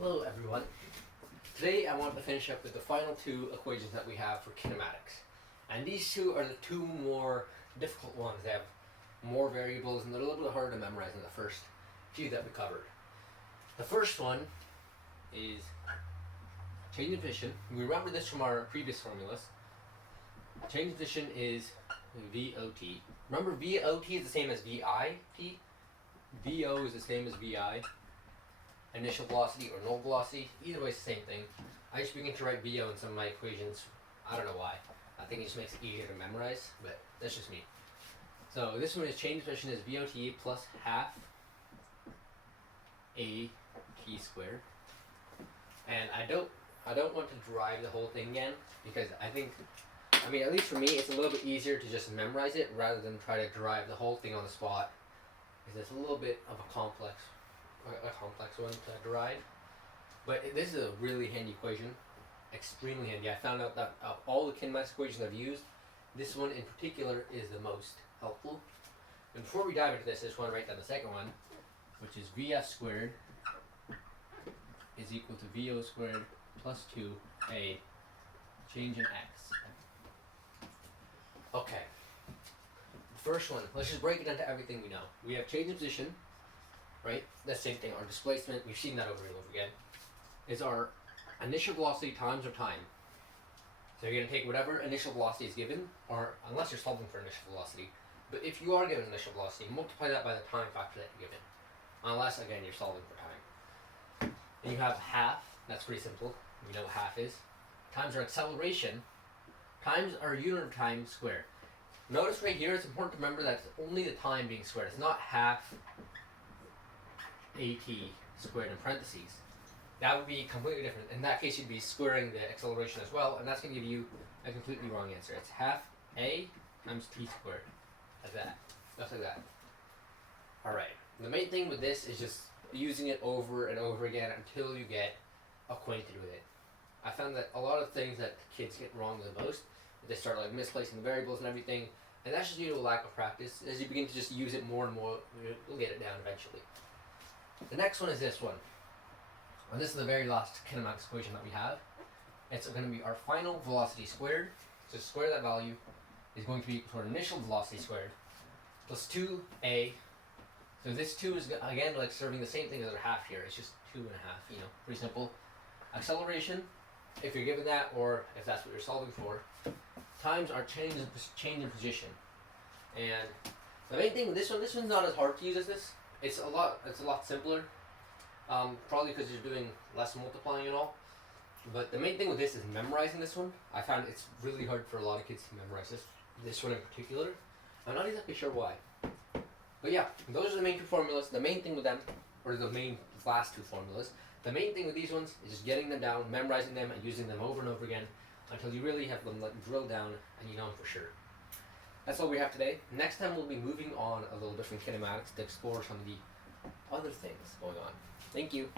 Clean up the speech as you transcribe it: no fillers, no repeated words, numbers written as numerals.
Hello everyone. Today I want to finish up with the final two equations that we have for kinematics. And these two are the two more difficult ones. They have more variables and they're a little bit harder to memorize than the first few that we covered. The first one is change in position. We remember this from our previous formulas. Change in position is VOT. Remember VOT is the same as VIT. VO is the same as VI. Initial velocity or null velocity, either way it's the same thing. I just begin to write VO in some of my equations. I don't know why. I think it just makes it easier to memorize, but that's just me. So this one is change in position is VOT plus half AT squared. And I don't want to derive the whole thing again because I mean at least for me it's a little bit easier to just memorize it rather than try to derive the whole thing on the spot. Because it's a little bit of a complex one to derive, but this is a really handy equation, extremely handy. I found out that of all the kinematics equations I've used, this one in particular is the most helpful. And before we dive into this, I just want to write down the second one, which is VS squared is equal to VO squared plus 2A change in X. Okay, the first one, let's just break it into everything we know. We have change in position, right? That same thing. Our displacement, we've seen that over and over again, is our initial velocity times our time. So you're going to take whatever initial velocity is given, or unless you're solving for initial velocity, but if you are given initial velocity, multiply that by the time factor that you're given. Unless, again, you're solving for time. And you have half, that's pretty simple. We know what half is. Times our acceleration, times our unit of time squared. Notice right here, it's important to remember that it's only the time being squared. It's not half AT squared in parentheses. That would be completely different. In that case, you'd be squaring the acceleration as well, and that's going to give you a completely wrong answer. It's half A times T squared. Like that. Just like that. Alright. The main thing with this is just using it over and over again until you get acquainted with it. I found that a lot of things that kids get wrong the most, they start like misplacing the variables and everything, and that's just due to a lack of practice. As you begin to just use it more and more, you'll get it down eventually. The next one is this one. And this is the very last kinematics equation that we have. It's going to be our final velocity squared. So square that value is going to be equal to our initial velocity squared plus 2a. So this 2 is, again, like serving the same thing as our half here. It's just 2.5, you know, pretty simple. Acceleration, if you're given that, or if that's what you're solving for, times our change in position. And the main thing with this one's not as hard to use as this. It's a lot simpler, probably because you're doing less multiplying and all. But the main thing with this is memorizing this one. I found it's really hard for a lot of kids to memorize this one in particular. I'm not exactly sure why. But yeah, those are the main two formulas. The main thing with them, or the main last two formulas, the main thing with these ones is just getting them down, memorizing them, and using them over and over again until you really have them drilled down and you know them for sure. That's all we have today. Next time we'll be moving on a little bit from kinematics to explore some of the other things going on. Thank you.